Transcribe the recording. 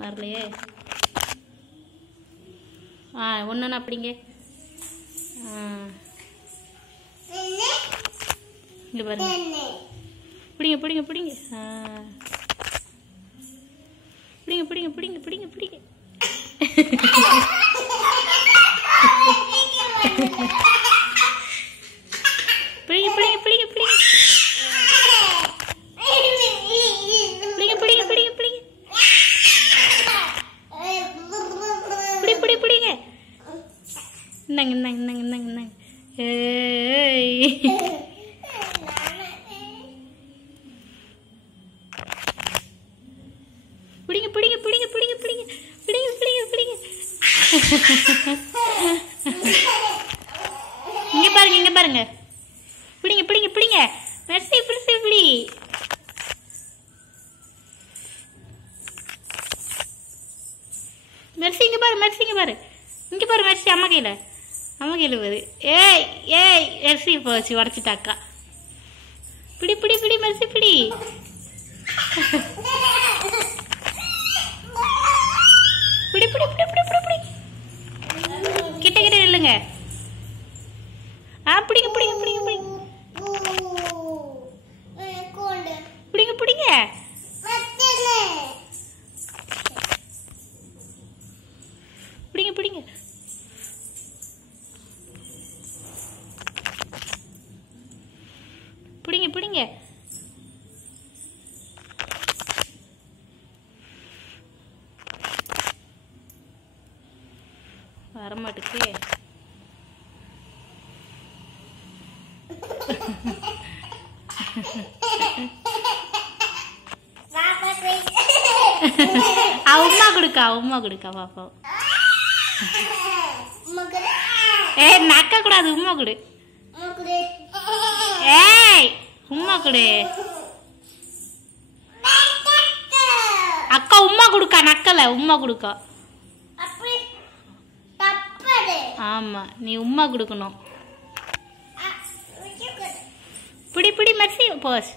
வரலையே. ஒன்றுன்னா அப்படிங்க. இங்கே பாருங்க. பிடிங்க பிடிங்க பிடிங்க. பிடிங்க பிடிங்க பிடிங்க பிடிங்க பிடிங்க. பிடிங்க பிடிங்க பிடிங்க பிடிங்க. பிடிங்க பிடிங்க பிடிங்க பிடிங்க. பிடி பிடி பிடிங்க. இந்தாங்க இந்தாங்க இந்தாங்க இந்தாங்க இந்தாங்க. பிடிங்க பிடிங்க பிடிங்க பிடிங்க பிடிங்க பிடிங்க பிடிங்க பிடிங்க. இங்க பாருங்க இங்க பாருங்க. பிடிங்க பிடிங்க பிடிங்க. மெர்சி பிடிச்சி பிடி. மெர்சி இங்க பாரு. மெர்சி இங்க பாரு. இங்க பாரு மெர்சி. அம்மா கையில பாரு. ஏய் ஏய் மெர்சி போச்சு, உடச்சிட்டாக்கா. பிடி பிடி பிடி மெர்சி பிடி. பிடி பிடி பிடி பிடி பிடி பிடி. கிட்ட கிட்ட இல்லைங்க. பிடிங்க பிடிங்க பிடிங்க பிடிங்க. பிடிங்க பிடிங்க. பிடிங்க பிடிங்க. பிடிங்க பிடிங்க. வரமாட்டுக்கு. உமா கொடுக்கா உமா கொடுக்கா பாப்பா. நக்க கூடாது, உமா கொடு. ஏய் உமா கொடு. அக்கா உமா கொடுக்கா, நக்கல உமா கொடுக்கா. ஆமா நீ உமா கொடுக்கணும். பிடி பிடி மெர்சி போஸ்.